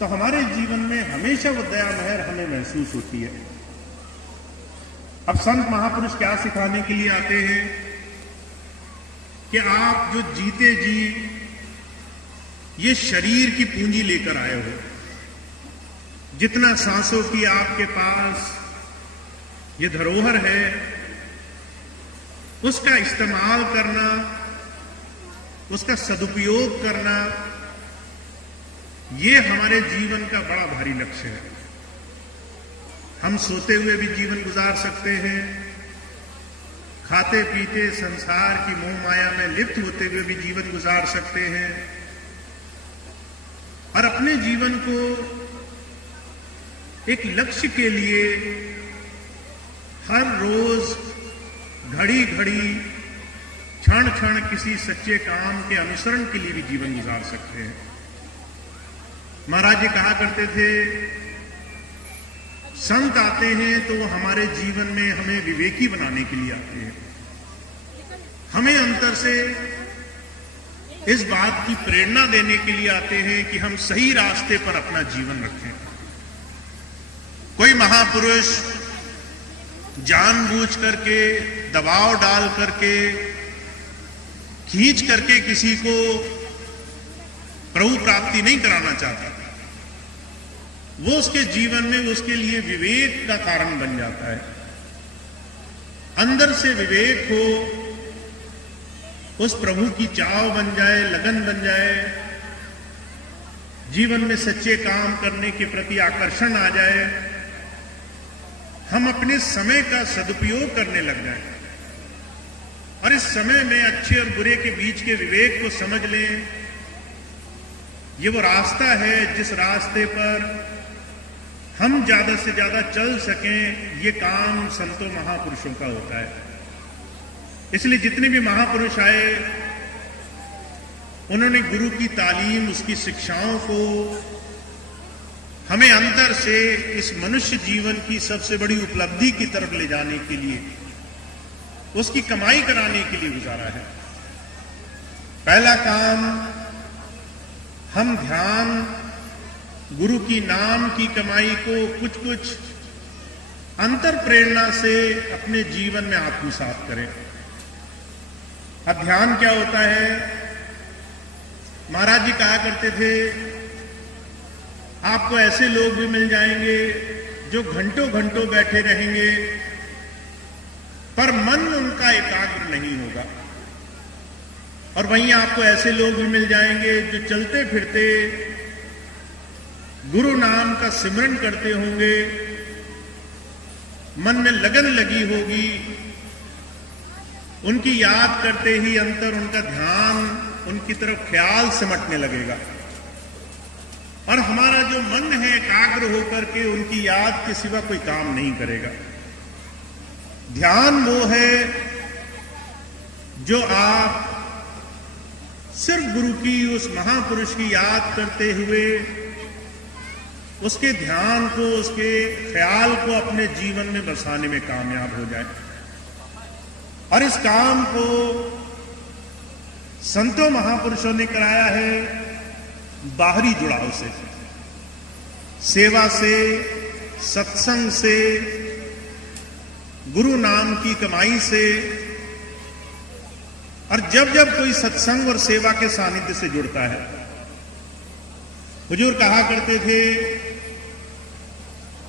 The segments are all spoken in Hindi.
तो हमारे जीवन में हमेशा वो दया महर हमें महसूस होती है। अब संत महापुरुष क्या सिखाने के लिए आते हैं कि आप जो जीते जी ये शरीर की पूंजी लेकर आए हो, जितना सांसों की आपके पास ये धरोहर है, उसका इस्तेमाल करना, उसका सदुपयोग करना, ये हमारे जीवन का बड़ा भारी लक्ष्य है। हम सोते हुए भी जीवन गुजार सकते हैं, खाते पीते संसार की मोह माया में लिप्त होते हुए भी जीवन गुजार सकते हैं, और अपने जीवन को एक लक्ष्य के लिए हर रोज घड़ी घड़ी क्षण क्षण किसी सच्चे काम के अनुसरण के लिए भी जीवन गुजार सकते हैं। महाराज जी कहा करते थे, संत आते हैं तो वो हमारे जीवन में हमें विवेकी बनाने के लिए आते हैं, हमें अंतर से इस बात की प्रेरणा देने के लिए आते हैं कि हम सही रास्ते पर अपना जीवन रखें। कोई महापुरुष जानबूझ करके, दबाव डाल करके, खींच करके किसी को प्रभु प्राप्ति नहीं कराना चाहता। वो उसके जीवन में उसके लिए विवेक का कारण बन जाता है। अंदर से विवेक हो, उस प्रभु की चाव बन जाए, लगन बन जाए, जीवन में सच्चे काम करने के प्रति आकर्षण आ जाए, हम अपने समय का सदुपयोग करने लग जाएं, और इस समय में अच्छे और बुरे के बीच के विवेक को समझ लें। ये वो रास्ता है जिस रास्ते पर हम ज्यादा से ज्यादा चल सकें। ये काम संतों महापुरुषों का होता है। इसलिए जितने भी महापुरुष आए, उन्होंने गुरु की तालीम, उसकी शिक्षाओं को हमें अंतर से इस मनुष्य जीवन की सबसे बड़ी उपलब्धि की तरफ ले जाने के लिए, उसकी कमाई कराने के लिए गुजारा है। पहला काम, हम ध्यान, गुरु की नाम की कमाई को कुछ कुछ अंतर प्रेरणा से अपने जीवन में आत्मसात करें। अब ध्यान क्या होता है? महाराज जी कहा करते थे, आपको ऐसे लोग भी मिल जाएंगे जो घंटों घंटों बैठे रहेंगे, पर मन उनका एकाग्र नहीं होगा। और वहीं आपको ऐसे लोग भी मिल जाएंगे जो चलते फिरते गुरु नाम का सिमरन करते होंगे, मन में लगन लगी होगी, उनकी याद करते ही अंतर उनका ध्यान उनकी तरफ ख्याल सिमटने लगेगा, और हमारा जो मन है एकाग्र होकर के उनकी याद के सिवा कोई काम नहीं करेगा। ध्यान वो है जो आप सिर्फ गुरु की, उस महापुरुष की याद करते हुए उसके ध्यान को, उसके ख्याल को अपने जीवन में बसाने में कामयाब हो जाए। और इस काम को संतों महापुरुषों ने कराया है बाहरी जुड़ाव से, सेवा से, सत्संग से, गुरु नाम की कमाई से। और जब जब कोई सत्संग और सेवा के सानिध्य से जुड़ता है, हुजूर कहा करते थे,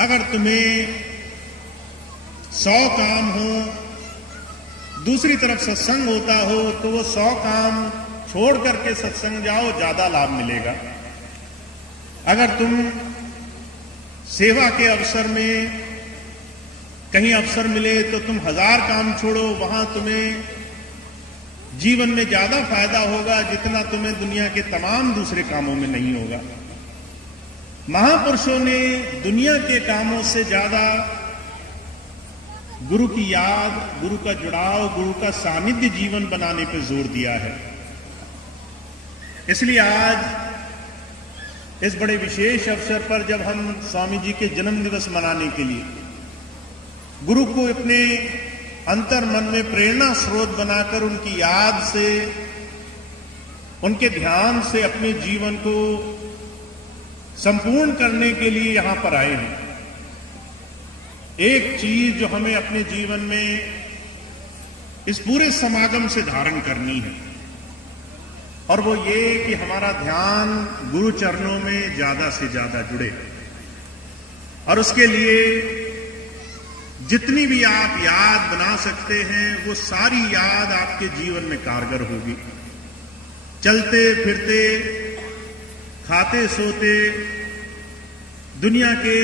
अगर तुम्हें 100 काम हो, दूसरी तरफ सत्संग होता हो, तो वो 100 काम छोड़ करके सत्संग जाओ, ज्यादा लाभ मिलेगा। अगर तुम सेवा के अवसर में कहीं अवसर मिले तो तुम 1000 काम छोड़ो, वहां तुम्हें जीवन में ज्यादा फायदा होगा जितना तुम्हें दुनिया के तमाम दूसरे कामों में नहीं होगा। महापुरुषों ने दुनिया के कामों से ज्यादा गुरु की याद, गुरु का जुड़ाव, गुरु का सानिध्य जीवन बनाने पर जोर दिया है। इसलिए आज इस बड़े विशेष अवसर पर जब हम स्वामी जी के जन्म दिवस मनाने के लिए गुरु को अपने अंतर मन में प्रेरणा स्रोत बनाकर उनकी याद से, उनके ध्यान से अपने जीवन को संपूर्ण करने के लिए यहां पर आए हैं। एक चीज जो हमें अपने जीवन में इस पूरे समागम से धारण करनी है, और वो ये कि हमारा ध्यान गुरु चरणों में ज्यादा से ज्यादा जुड़े, और उसके लिए जितनी भी आप याद बना सकते हैं वो सारी याद आपके जीवन में कारगर होगी। चलते फिरते, खाते सोते, दुनिया के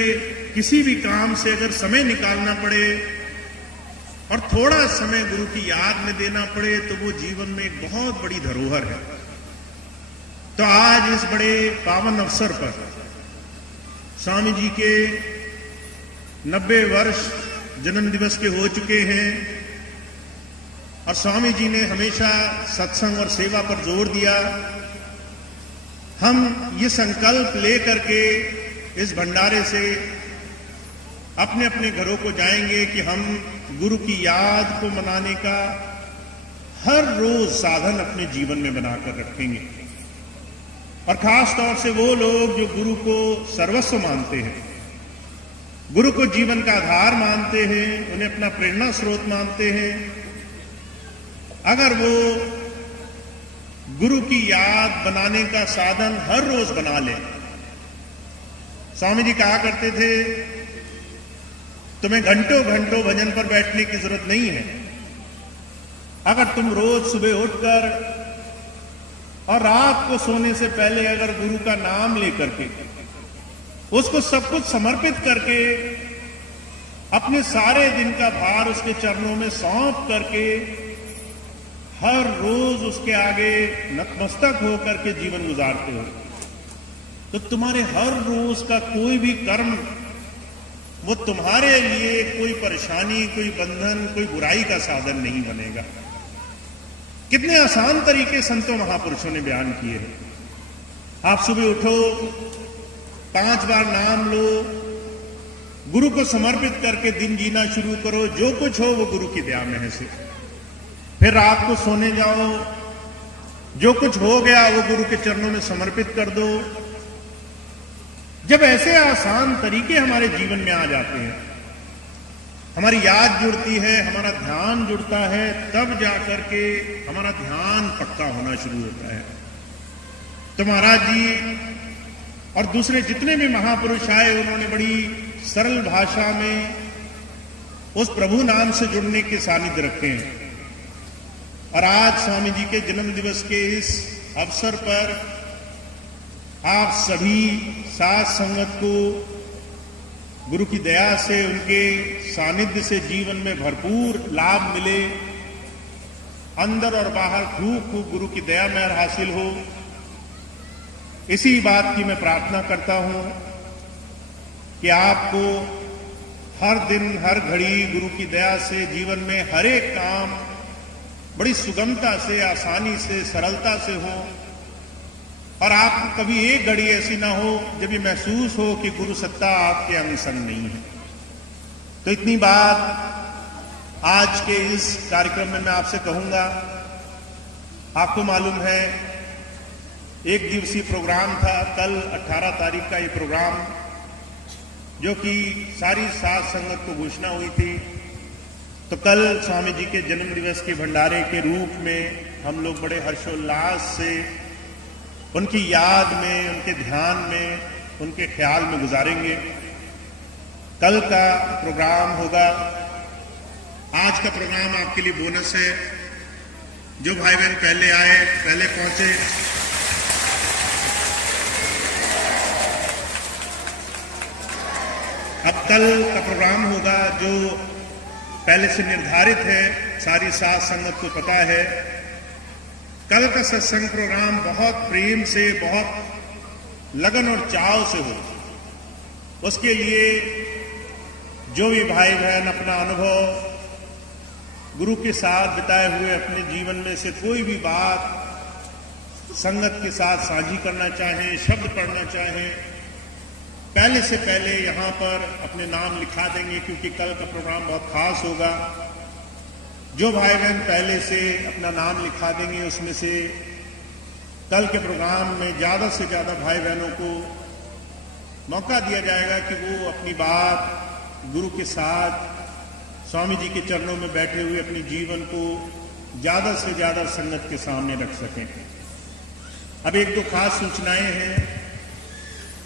किसी भी काम से अगर समय निकालना पड़े और थोड़ा समय गुरु की याद में देना पड़े तो वो जीवन में एक बहुत बड़ी धरोहर है। तो आज इस बड़े पावन अवसर पर स्वामी जी के 90 वर्ष जन्म दिवस के हो चुके हैं, और स्वामी जी ने हमेशा सत्संग और सेवा पर जोर दिया। हम ये संकल्प लेकर के इस भंडारे से अपने अपने घरों को जाएंगे कि हम गुरु की याद को मनाने का हर रोज साधन अपने जीवन में बनाकर रखेंगे। और खास तौर से वो लोग जो गुरु को सर्वस्व मानते हैं, गुरु को जीवन का आधार मानते हैं, उन्हें अपना प्रेरणा स्रोत मानते हैं, अगर वो गुरु की याद बनाने का साधन हर रोज बना ले। स्वामी जी कहा करते थे, तुम्हें घंटों घंटों भजन पर बैठने की जरूरत नहीं है। अगर तुम रोज सुबह उठकर और रात को सोने से पहले अगर गुरु का नाम लेकर के उसको सब कुछ समर्पित करके अपने सारे दिन का भार उसके चरणों में सौंप करके हर रोज उसके आगे नतमस्तक होकर के जीवन गुजारते हो, तो तुम्हारे हर रोज का कोई भी कर्म वो तुम्हारे लिए कोई परेशानी, कोई बंधन, कोई बुराई का साधन नहीं बनेगा। कितने आसान तरीके संतों महापुरुषों ने बयान किए हैं। आप सुबह उठो, 5 बार नाम लो, गुरु को समर्पित करके दिन जीना शुरू करो, जो कुछ हो वो गुरु की दया में है। फिर रात को सोने जाओ, जो कुछ हो गया वो गुरु के चरणों में समर्पित कर दो। जब ऐसे आसान तरीके हमारे जीवन में आ जाते हैं, हमारी याद जुड़ती है, हमारा ध्यान जुड़ता है, तब जाकर के हमारा ध्यान पक्का होना शुरू होता है। तो महाराज जी और दूसरे जितने भी महापुरुष आए, उन्होंने बड़ी सरल भाषा में उस प्रभु नाम से जुड़ने के सानिध्य रखे हैं। और आज स्वामी जी के जन्म दिवस के इस अवसर पर आप सभी साथ संगत को गुरु की दया से, उनके सानिध्य से जीवन में भरपूर लाभ मिले, अंदर और बाहर खूब खूब गुरु की दया में हासिल हो, इसी बात की मैं प्रार्थना करता हूं कि आपको हर दिन हर घड़ी गुरु की दया से जीवन में हर एक काम बड़ी सुगमता से, आसानी से, सरलता से हो, और आप कभी एक घड़ी ऐसी ना हो जब ये महसूस हो कि गुरु सत्ता आपके अंग संग नहीं है। तो इतनी बात आज के इस कार्यक्रम में मैं आपसे कहूंगा। आपको मालूम है, एक दिवसीय प्रोग्राम था, कल 18 तारीख का ये प्रोग्राम, जो कि सारी साथ संगत को घोषणा हुई थी। तो कल स्वामी जी के जन्म दिवस के भंडारे के रूप में हम लोग बड़े हर्षोल्लास से उनकी याद में, उनके ध्यान में, उनके ख्याल में गुजारेंगे। कल का प्रोग्राम होगा। आज का प्रोग्राम आपके लिए बोनस है। जो भाई बहन पहले आए, पहले पहुंचे, अब कल का प्रोग्राम होगा जो पहले से निर्धारित है, सारी साथ संगत को पता है। कल का सत्संग प्रोग्राम बहुत प्रेम से, बहुत लगन और चाव से हो। उसके लिए जो भी भाई बहन अपना अनुभव गुरु के साथ बिताए हुए अपने जीवन में से कोई भी बात संगत के साथ साझी करना चाहें, शब्द पढ़ना चाहें, पहले से पहले यहाँ पर अपने नाम लिखा देंगे, क्योंकि कल का प्रोग्राम बहुत खास होगा। जो भाई बहन पहले से अपना नाम लिखा देंगे, उसमें से कल के प्रोग्राम में ज्यादा से ज्यादा भाई बहनों को मौका दिया जाएगा कि वो अपनी बात गुरु के साथ स्वामी जी के चरणों में बैठे हुए अपने जीवन को ज्यादा से ज्यादा संगत के सामने रख सकें। अब एक दो खास सूचनाएं हैं,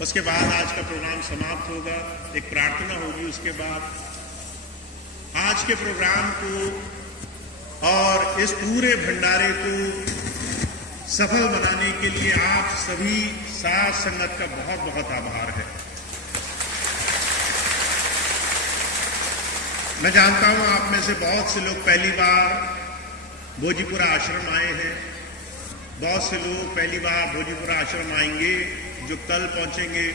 उसके बाद आज का प्रोग्राम समाप्त होगा, एक प्रार्थना होगी। उसके बाद आज के प्रोग्राम को और इस पूरे भंडारे को सफल बनाने के लिए आप सभी साथ संगत का बहुत बहुत आभार है। मैं जानता हूं आप में से बहुत से लोग पहली बार भोजीपुरा आश्रम आए हैं, बहुत से लोग पहली बार भोजीपुरा आश्रम आएंगे जो कल पहुंचेंगे,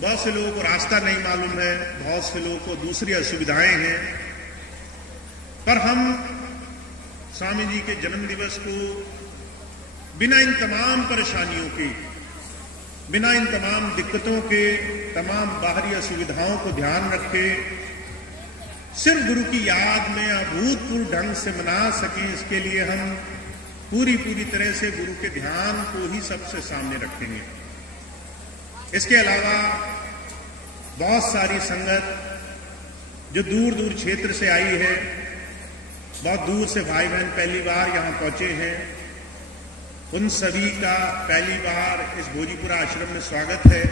बहुत से लोगों को रास्ता नहीं मालूम है, बहुत से लोगों को दूसरी असुविधाएं हैं। पर हम स्वामी जी के जन्म दिवस को बिना इन तमाम परेशानियों के, बिना इन तमाम दिक्कतों के, तमाम बाहरी असुविधाओं को ध्यान रखे सिर्फ गुरु की याद में अभूतपूर्व ढंग से मना सकें, इसके लिए हम पूरी तरह से गुरु के ध्यान को ही सबसे सामने रखेंगे। इसके अलावा बहुत सारी संगत जो दूर दूर क्षेत्र से आई है, बहुत दूर से भाई बहन पहली बार यहां पहुंचे हैं, उन सभी का पहली बार इस भोजीपुरा आश्रम में स्वागत है।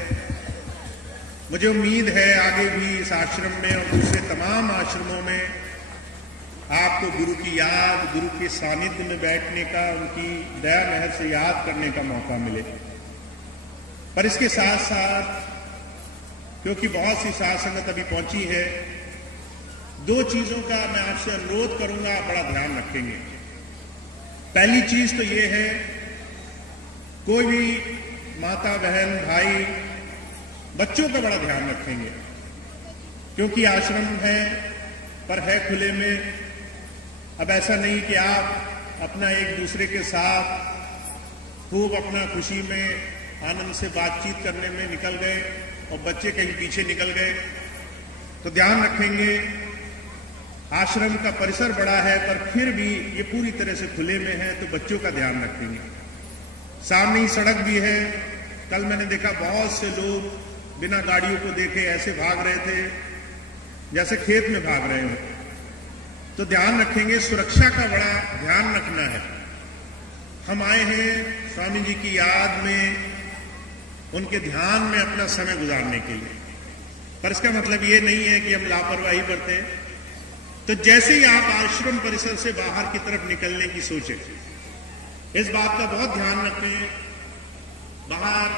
मुझे उम्मीद है आगे भी इस आश्रम में और दूसरे तमाम आश्रमों में आपको गुरु की याद, गुरु के सानिध्य में बैठने का, उनकी दया मेहर से याद करने का मौका मिले। पर इसके साथ साथ क्योंकि बहुत सी साध संगत अभी पहुंची है, दो चीजों का मैं आपसे अनुरोध करूंगा, आप बड़ा ध्यान रखेंगे। पहली चीज तो ये है, कोई भी माता बहन भाई बच्चों का बड़ा ध्यान रखेंगे, क्योंकि आश्रम है पर है खुले में। अब ऐसा नहीं कि आप अपना एक दूसरे के साथ खूब अपना खुशी में आनंद से बातचीत करने में निकल गए और बच्चे कहीं पीछे निकल गए। तो ध्यान रखेंगे, आश्रम का परिसर बड़ा है पर फिर भी ये पूरी तरह से खुले में है, तो बच्चों का ध्यान रखेंगे। सामने ही सड़क भी है। कल मैंने देखा बहुत से लोग बिना गाड़ियों को देखे ऐसे भाग रहे थे जैसे खेत में भाग रहे हो। तो ध्यान रखेंगे, सुरक्षा का बड़ा ध्यान रखना है। हम आए हैं स्वामी जी की याद में, उनके ध्यान में अपना समय गुजारने के लिए। पर इसका मतलब ये नहीं है कि हम लापरवाही बरतें। तो जैसे ही आप आश्रम परिसर से बाहर की तरफ निकलने की सोचें, इस बात का बहुत ध्यान रखें, बाहर